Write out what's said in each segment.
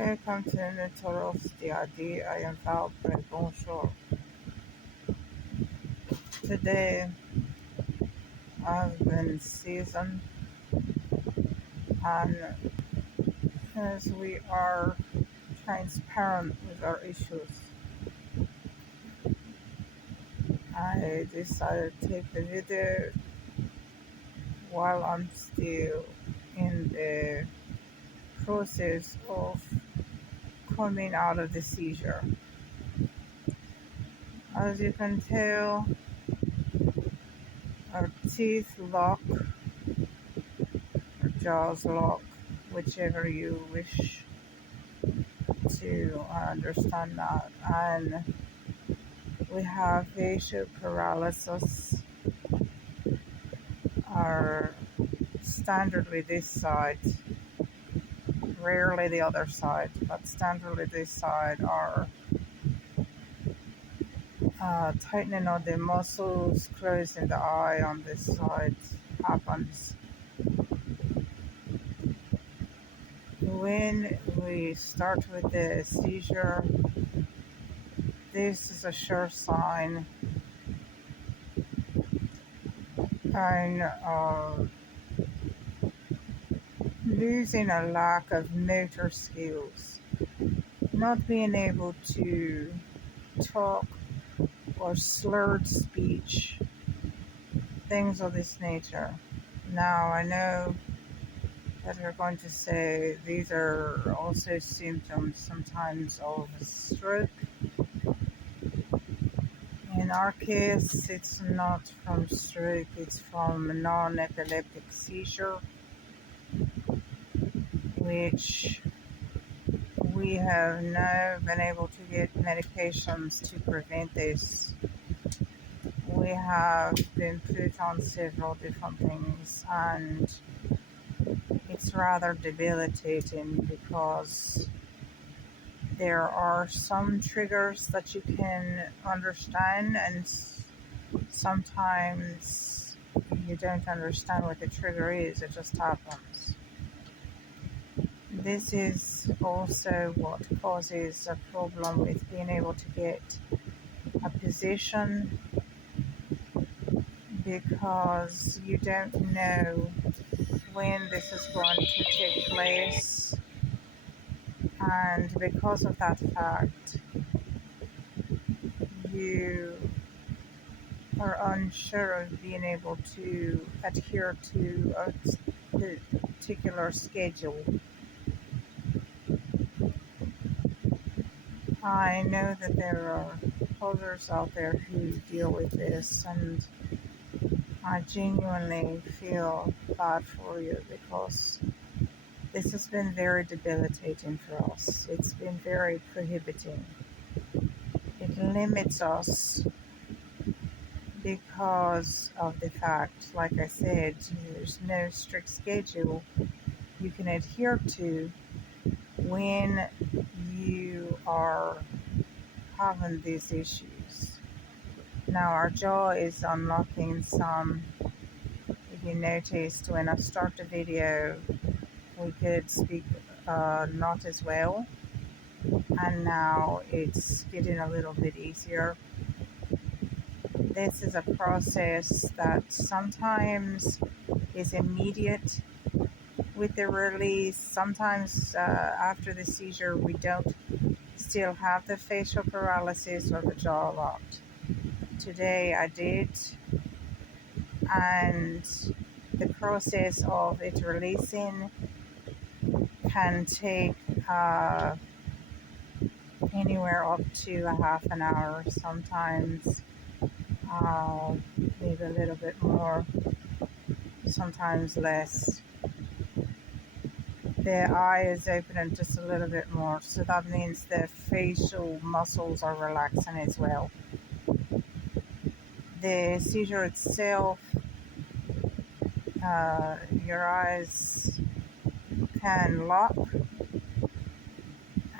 Welcome to Notorious D.I.D. I am Valpray. Bonjour. Today I've been seasoned, and as we are transparent with our issues, I decided to take the video while I'm still in the process of coming out of the seizure. As you can tell, our teeth lock, our jaws lock, whichever you wish to understand that. And we have facial paralysis, are standardly this side, rarely the other side, but standardly this side are tightening of the muscles, closing the eye on this side happens. When we start with the seizure, this is a sure sign and losing a lack of motor skills, not being able to talk or slurred speech, things of this nature. Now, I know that you're going to say these are also symptoms sometimes of a stroke. In our case, it's not from stroke, it's from a non-epileptic seizure, which we have now been able to get medications to prevent this. We have been put on several different things, and it's rather debilitating because there are some triggers that you can understand, and sometimes you don't understand what the trigger is, it just happens. This is also what causes a problem with being able to get a position, because you don't know when this is going to take place, and because of that fact, you are unsure of being able to adhere to a particular schedule. I know that there are others out there who deal with this, and I genuinely feel bad for you because this has been very debilitating for us. It's been very prohibiting. It limits us because of the fact, like I said, there's no strict schedule you can adhere to when you are having these issues. Now, our jaw is unlocking some. If you noticed, when I start the video, we could speak not as well, and now it's getting a little bit easier. This is a process that sometimes is immediate with the release. Sometimes after the seizure, we don't still have the facial paralysis or the jaw locked. Today I did, and the process of it releasing can take anywhere up to a half an hour, sometimes maybe a little bit more, sometimes less. The eye is opening just a little bit more, so that means the facial muscles are relaxing as well. The seizure itself, your eyes can lock,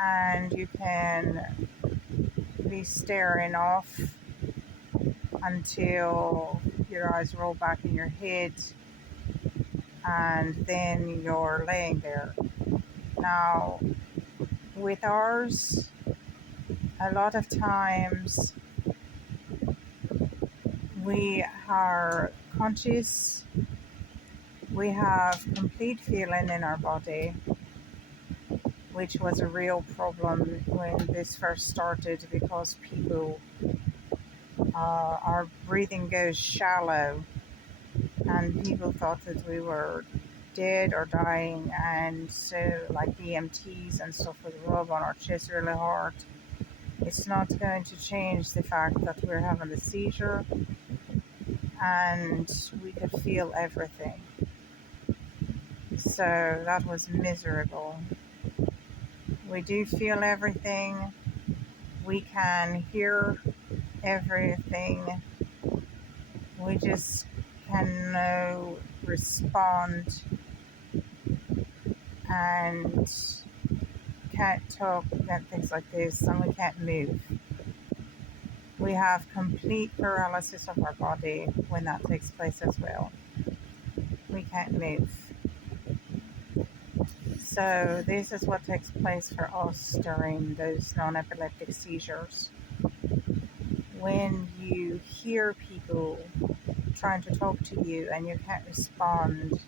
and you can be staring off until your eyes roll back in your head, and then you're laying there. Now, with ours, a lot of times we are conscious, we have complete feeling in our body, which was a real problem when this first started, because people, our breathing goes shallow, and people thought that we were dead or dying, and so like EMTs and stuff would rub on our chest really hard. It's not going to change the fact that we're having a seizure, and we could feel everything. So that was miserable. We do feel everything. We can hear everything. We just can respond and can't talk and things like this, and we can't move. We have complete paralysis of our body when that takes place as well. We can't move. So this is what takes place for us during those non-epileptic seizures. When you hear people trying to talk to you and you can't respond.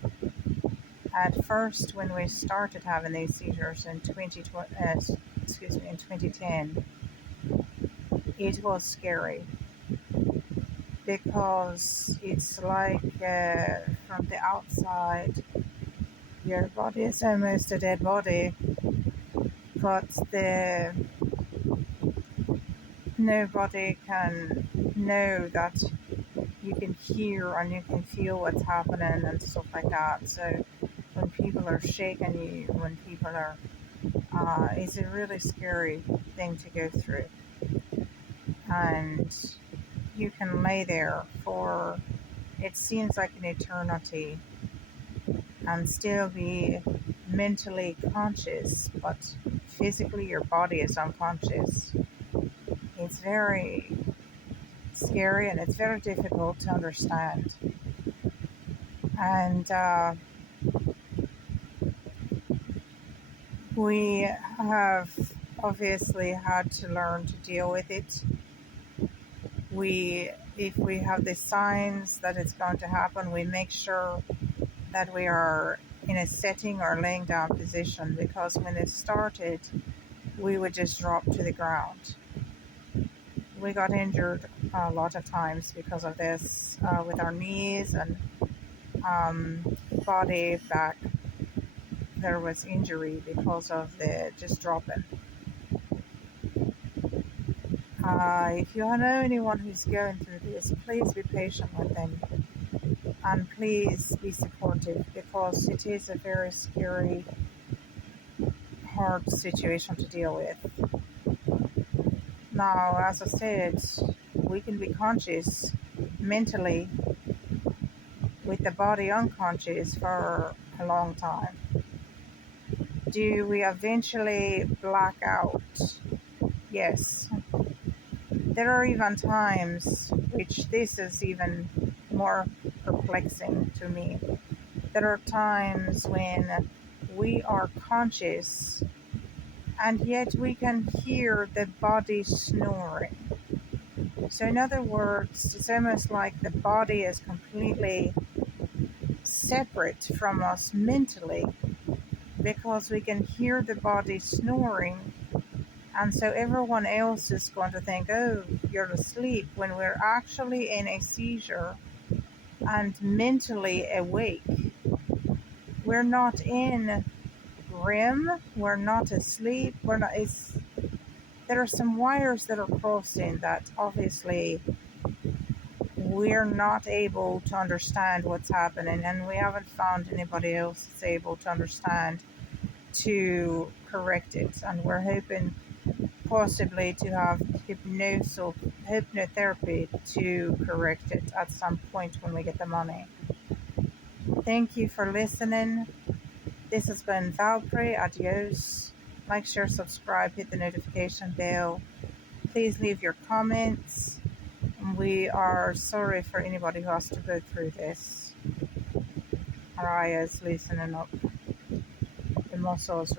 At first, when we started having these seizures in 2010, it was scary, because it's like from the outside, your body is almost a dead body, but nobody can know that you can hear and you can feel what's happening and stuff like that. So when people are shaking you, when people are, it's a really scary thing to go through. And you can lay there for, it seems like an eternity, and still be mentally conscious, but physically your body is unconscious. It's very scary, and it's very difficult to understand. And we have obviously had to learn to deal with it. If we have the signs that it's going to happen, we make sure that we are in a sitting or laying down position, because when it started, we would just drop to the ground. We got injured a lot of times because of this, with our knees and body, back. There was injury because of the just dropping. If you know anyone who's going through this, please be patient with them, and please be supportive, because it is a very scary, hard situation to deal with. Now, as I said, we can be conscious mentally with the body unconscious for a long time. Do we eventually black out? Yes. There are even times, which this is even more perplexing to me, there are times when we are conscious and yet we can hear the body snoring. So in other words, it's almost like the body is completely separate from us mentally, because we can hear the body snoring, and so everyone else is going to think, oh, you're asleep, when we're actually in a seizure and mentally awake. We're not in REM, we're not asleep, there are some wires that are crossing that obviously we're not able to understand what's happening, and we haven't found anybody else that's able to understand to correct it. And we're hoping possibly to have hypnotherapy to correct it at some point when we get the money. Thank you for listening. This has been Valpray. Adios. Like, share, subscribe, hit the notification bell. Please leave your comments. We are sorry for anybody who has to go through this. Our eye is loosening up. The muscles